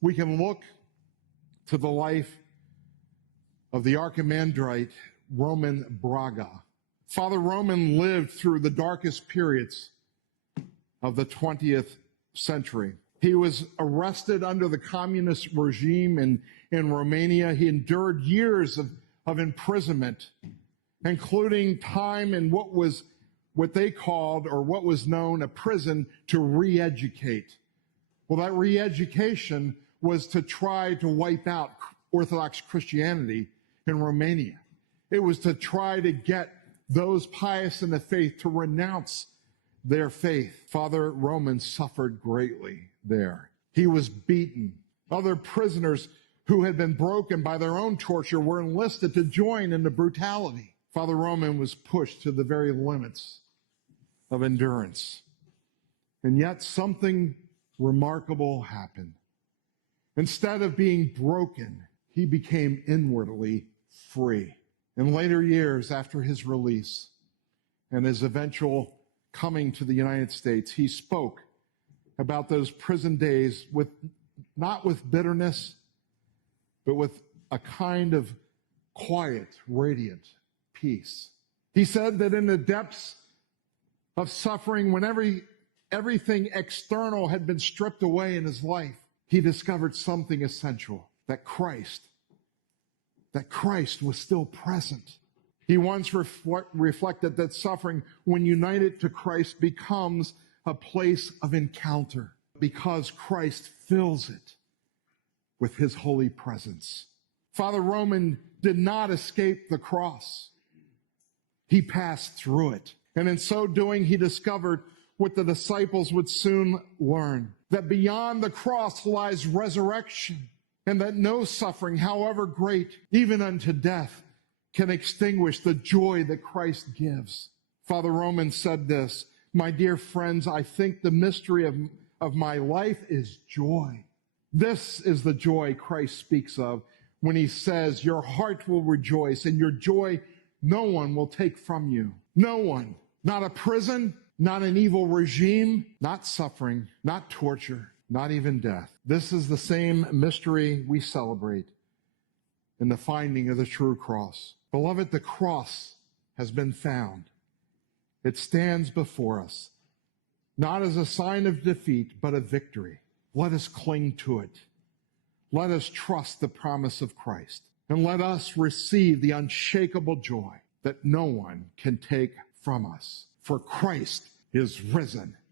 We can look to the life of the Archimandrite Roman Braga. Father Roman lived through the darkest periods of the 20th century. He was arrested under the communist regime in Romania. He endured years of imprisonment, including time in what they called, or what was known, a prison to re-educate. Well, that re-education was to try to wipe out Orthodox Christianity in Romania. It was to try to get those pious in the faith to renounce their faith. Father Roman suffered greatly there. He was beaten. Other prisoners who had been broken by their own torture were enlisted to join in the brutality. Father Roman was pushed to the very limits of endurance. And yet something remarkable happened. Instead of being broken, he became inwardly free. In later years, after his release and his eventual coming to the United States, he spoke about those prison days not with bitterness, but with a kind of quiet, radiant peace. He said that in the depths of suffering, when everything external had been stripped away in his life, he discovered something essential, that Christ was still present. He once reflected that suffering, when united to Christ, becomes a place of encounter because Christ fills it with his holy presence. Father Roman did not escape the cross. He passed through it. And in so doing, he discovered what the disciples would soon learn, that beyond the cross lies resurrection, and that no suffering, however great, even unto death, can extinguish the joy that Christ gives. Father Roman said this: "My dear friends, I think the mystery of my life is joy." This is the joy Christ speaks of when he says, "Your heart will rejoice, and your joy no one will take from you." No one. Not a prison, not an evil regime, not suffering, not torture, not even death. This is the same mystery we celebrate in the finding of the true cross. Beloved, the cross has been found. It stands before us, not as a sign of defeat, but of victory. Let us cling to it. Let us trust the promise of Christ. And let us receive the unshakable joy that no one can take from us. For Christ is risen.